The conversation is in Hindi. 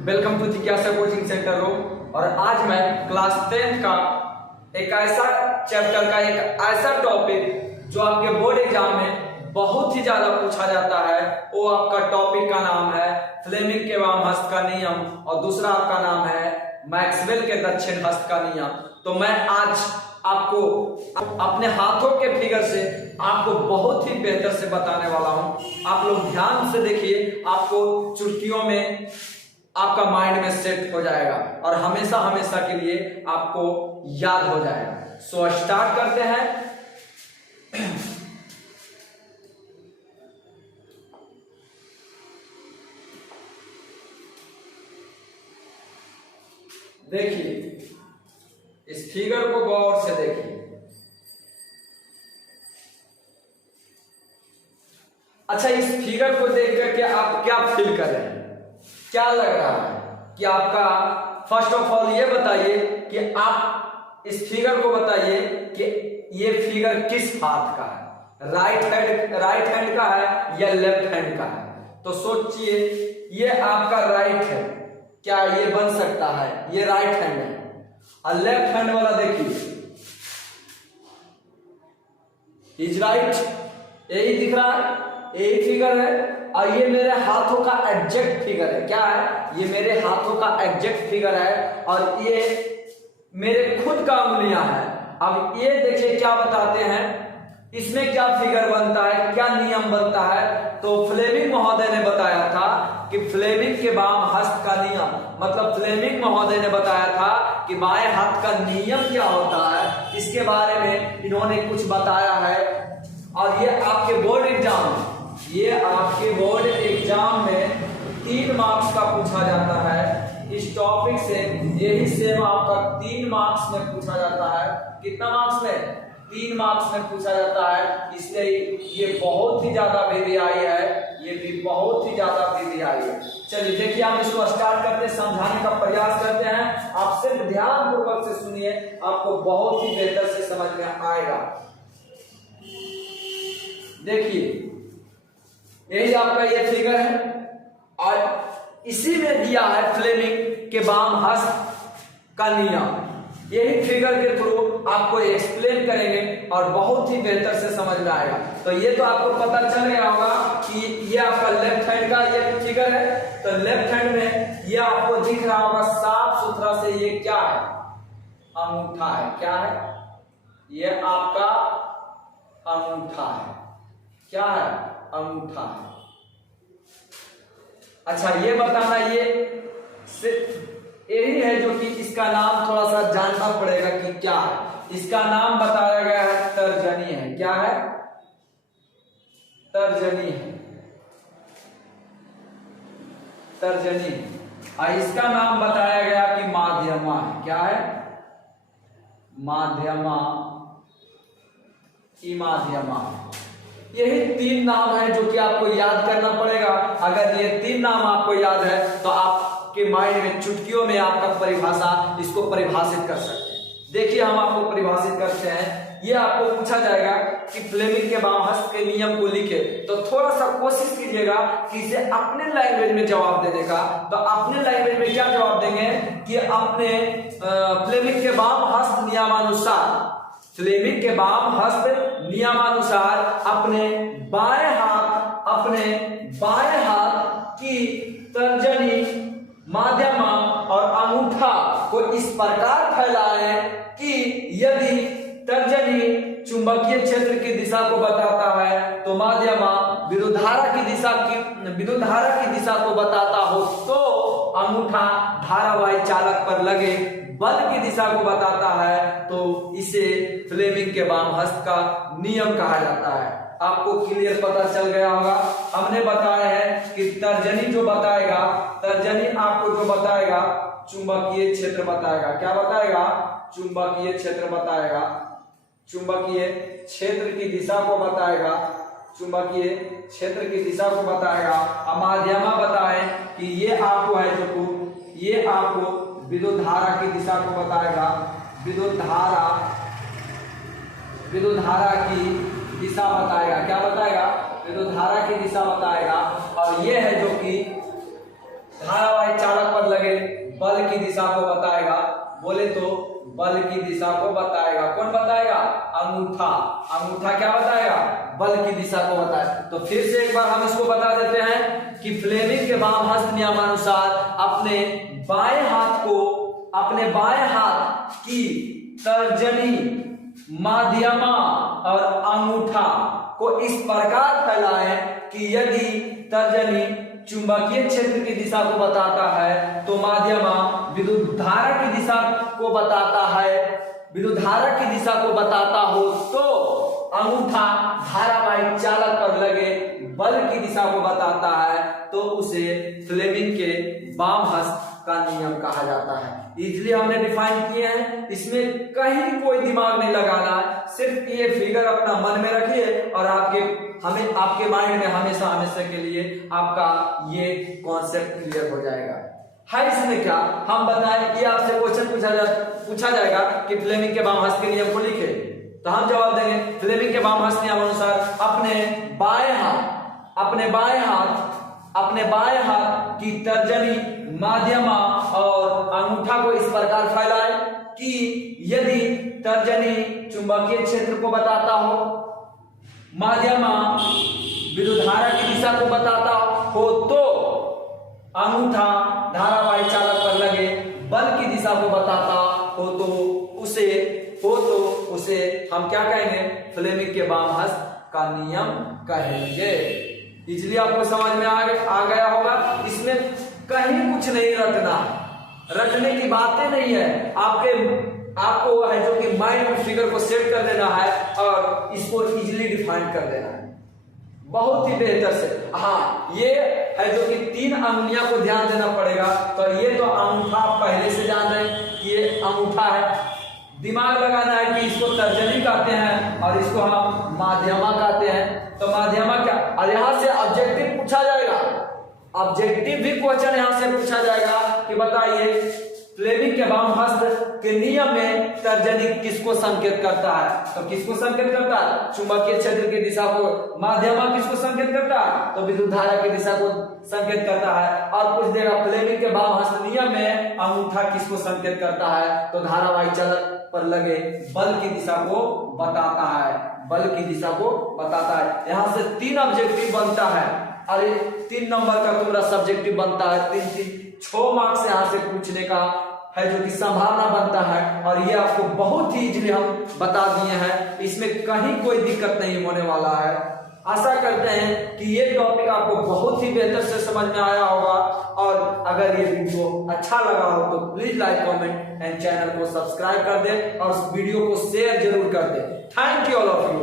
वेलकम टू जिज्ञासा कोचिंग सेंटर रूम। और आज मैं क्लास 10 का एक ऐसा चैप्टर का एक ऐसा टॉपिक जो आपके बोर्ड एग्जाम में बहुत ही ज्यादा पूछा जाता है, वो आपका टॉपिक का नाम है फ्लेमिंग के वाम हस्त का नियम और दूसरा आपका नाम है मैक्सवेल के दक्षिण हस्त का नियम। तो मैं आज आपको अपने हाथों के फिगर से आपको बहुत ही बेहतर से बताने वाला हूं। आप लोग ध्यान से देखिए, आपको चुटकियों में आपका माइंड में सेट हो जाएगा और हमेशा हमेशा के लिए आपको याद हो जाएगा। सो स्टार्ट करते हैं। देखिए, इस फिगर को गौर से देखिए। अच्छा, इस फिगर को देख करके आप क्या फील कर रहे हैं, क्या लग रहा है कि आपका फर्स्ट ऑफ ऑल ये बताइए कि आप इस फिगर को बताइए कि ये फिगर किस हाथ का है, राइट हैंड का है या लेफ्ट हैंड का है। तो सोचिए, ये आपका राइट है, क्या ये बन सकता है? ये राइट हैंड है। और लेफ्ट हैंड वाला देखिए, इज राइट, यही दिख रहा है, यही फिगर है। और ये मेरे हाथों का एग्जैक्ट फिगर है। क्या है? ये मेरे हाथों का एग्जैक्ट फिगर है और ये मेरे खुद का उंगलियां हैं। अब ये देखिए क्या बताते हैं, इसमें क्या फिगर बनता है, क्या नियम बनता है। तो फ्लेमिंग महोदय ने बताया था कि फ्लेमिंग के वाम हस्त का नियम, मतलब फ्लेमिंग महोदय ने बताया था कि बाएं हाथ का नियम क्या होता है, इसके बारे में इन्होंने कुछ बताया है। और ये आपके बोर्ड एग्जाम में 3 मार्क्स का पूछा जाता है इस टॉपिक से। यही सेम आपका 3 मार्क्स में पूछा जाता है। कितना मार्क्स में? 3 मार्क्स में पूछा जाता है। इसलिए ये बहुत ही ज्यादा वीवीआई है, ये भी बहुत ही ज्यादा वीवीआई है। चलिए देखिए, हम इसको स्टार्ट करते हैं, समझाने का प्रयास करते हैं। आप सिर्फ ध्यान पूर्वक से सुनिए, आपको बहुत ही बेहतर से समझ में आएगा। देखिए, यही आपका ये फिगर है और इसी में दिया है फ्लेमिंग के वाम हस्त का नियम। यही फिगर के थ्रू आपको एक्सप्लेन करेंगे और बहुत ही बेहतर से समझ में आएगा। तो ये तो आपको पता चल गया होगा कि ये आपका लेफ्ट हैंड का ये फिगर है। तो लेफ्ट हैंड में ये आपको दिख रहा होगा साफ सुथरा से, ये क्या है? अंगूठा है। क्या है? ये आपका अंगूठा है। क्या है? अंगूठा है। अच्छा, ये बताना, ये यही है जो कि इसका नाम थोड़ा सा जानना पड़ेगा कि क्या है। इसका नाम बताया गया है तर्जनी है। क्या है? तर्जनी है, तर्जनी। और इसका नाम बताया गया कि माध्यमा है। क्या है? माध्यमा, माध्यमा। यही 3 नाम है जो कि आपको याद करना पड़ेगा। अगर ये 3 नाम आपको याद है तो आपके माइंड में चुटकियों में आपका परिभाषा, इसको परिभाषित कर सकते हैं। देखिए, हम आपको परिभाषित करते हैं। ये आपको पूछा जाएगा कि फ्लेमिंग के वाम हस्त के नियम को लिखे, तो थोड़ा सा कोशिश कीजिएगा कि इसे अपने लैंग्वेज में जवाब देने का। तो अपने लैंग्वेज में क्या जवाब देंगे कि अपने फ्लेमिंग के वाम हस्त नियमानुसार, फ्लेमिंग के वाम हस्त नियमानुसार अपने बाएं हाथ की तर्जनी, माध्यमा और अंगूठा को इस प्रकार फैलाएं कि यदि तर्जनी चुंबकीय क्षेत्र की दिशा को बताता है तो माध्यमा विद्युतधारा की दिशा को बताता हो, तो अंगूठा धारावाही चालक पर लगे बल की दिशा को बताता है, तो इसे फ्लेमिंग के वाम हस्त का नियम कहा जाता है। आपको क्लियर पता चल गया होगा। हमने बताया है कि तर्जनी आपको जो बताएगा चुंबकीय क्षेत्र बताएगा। क्या बताएगा? चुंबकीय क्षेत्र बताएगा, चुंबकीय क्षेत्र की दिशा को बताएगा, चुंबकीय क्षेत्र की दिशा को बताएगा। और माध्यमा बताए कि ये आपको है जो ये आपको विद्युत धारा की दिशा को बताएगा, विद्युत धारा की दिशा बताएगा। क्या बताएगा? विद्युत धारा की दिशा बताएगा। और ये है जो कि धारावाही चालक पर बल की दिशा को बताएगा। बोले तो बल की दिशा को बताएगा। कौन बताएगा? अंगूठा। अंगूठा क्या बताएगा? बल की दिशा को बताएगा। तो फिर से एक बार हम इसको बता देते हैं कि फ्लेमिंग के वाम हस्त नियमानुसार अपने बाएं हाथ की तर्जनी, माध्यमा और अंगूठा को इस प्रकार फैलाएं कि यदि तर्जनी चुंबकीय क्षेत्र की दिशा को बताता है तो माध्यमा विद्युत धारा की दिशा को बताता है, विद्युत धारा की दिशा को बताता हो तो अंगूठा धारावाही चालक पर लगे बल की दिशा को बताता है तो उसे फ्लेमिंग के वाम हस्त का नियम कहा जाता है। इसलिए हमने डिफाइन किए हैं, इसमें कहीं कोई दिमाग नहीं लगाना है, सिर्फ ये फिगर अपना मन में रखिए और आपके माइंड में हमेशा के लिए आपका ये कॉन्सेप्ट क्लियर हो जाएगा। है इसमें क्या हम बताएं, ये आपसे क्वेश्चन पूछा जाएगा कि फ्लेमिंग के वाम हस्त के नियम को लिखे, तो हम जवाब देंगे फ्लेमिंग के वाम हस्त नियम अनुसार अपने बाएं हाथ की तर्जनी, माध्यमा और अंगूठा को इस प्रकार फैलाए कि यदि तर्जनी चुंबकीय क्षेत्र को बताता हो, माध्यमा विद्युत धारा की दिशा को बताता हो तो अंगूठा धारावाही चालक पर लगे बल की दिशा को बताता हो तो उसे हम क्या कहेंगे? फ्लेमिंग के वाम हस्त का नियम कहेंगे। इसलिए आपको समझ में आ गया होगा, इसमें कहीं कुछ नहीं रटने की बातें नहीं है, आपको है जो कि माइंड में फिगर को सेट कर देना है और इसको इजीली डिफाइन कर देना है बहुत ही बेहतर से। हाँ, ये है जो कि 3 अंगुलियां को ध्यान देना पड़ेगा। तो ये तो अंगूठा पहले से जान रहे हैं कि ये अंगूठा है, दिमाग लगाना है कि इसको तर्जनी कहते हैं और इसको हम माध्यमा कहते हैं। तो माध्यमा क्या, और यहां से ऑब्जेक्टिव पूछा जाएगा, ऑब्जेक्टिव भी क्वेश्चन यहां से पूछा जाएगा कि बताइए फ्लेमिंग के वाम हस्त के नियम में तर्जनी किसको संकेत करता है? तो किसको संकेत करता है? चुंबकीय क्षेत्र की दिशा को। माध्यमा किसको संकेत करता है? तो विद्युत धारा की दिशा को संकेत करता है। और पूछ देगा फ्लेमिंग के वाम हस्त नियम में अंगूठा किसको संकेत करता है? तो धारावाही चालक पर लगे बल की दिशा को बताता है, बल की दिशा को बताता है। यहां से 3 ऑब्जेक्टिव बनता है, अरे 3 नंबर का तुम्हारा सब्जेक्टिव बनता है, 6 मार्क्स यहां से पूछने का है जो कि संभावना बनता है। और ये आपको बहुत ही इजीली हम बता दिए हैं, इसमें कहीं कोई दिक्कत नहीं होने वाला है। आशा करते हैं कि ये टॉपिक आपको बहुत ही बेहतर से समझ में आया होगा और अगर ये वीडियो अच्छा लगा हो तो please like, comment and channel को सब्सक्राइब कर दें और उस वीडियो को शेयर जरूर कर दें। Thank you all of you.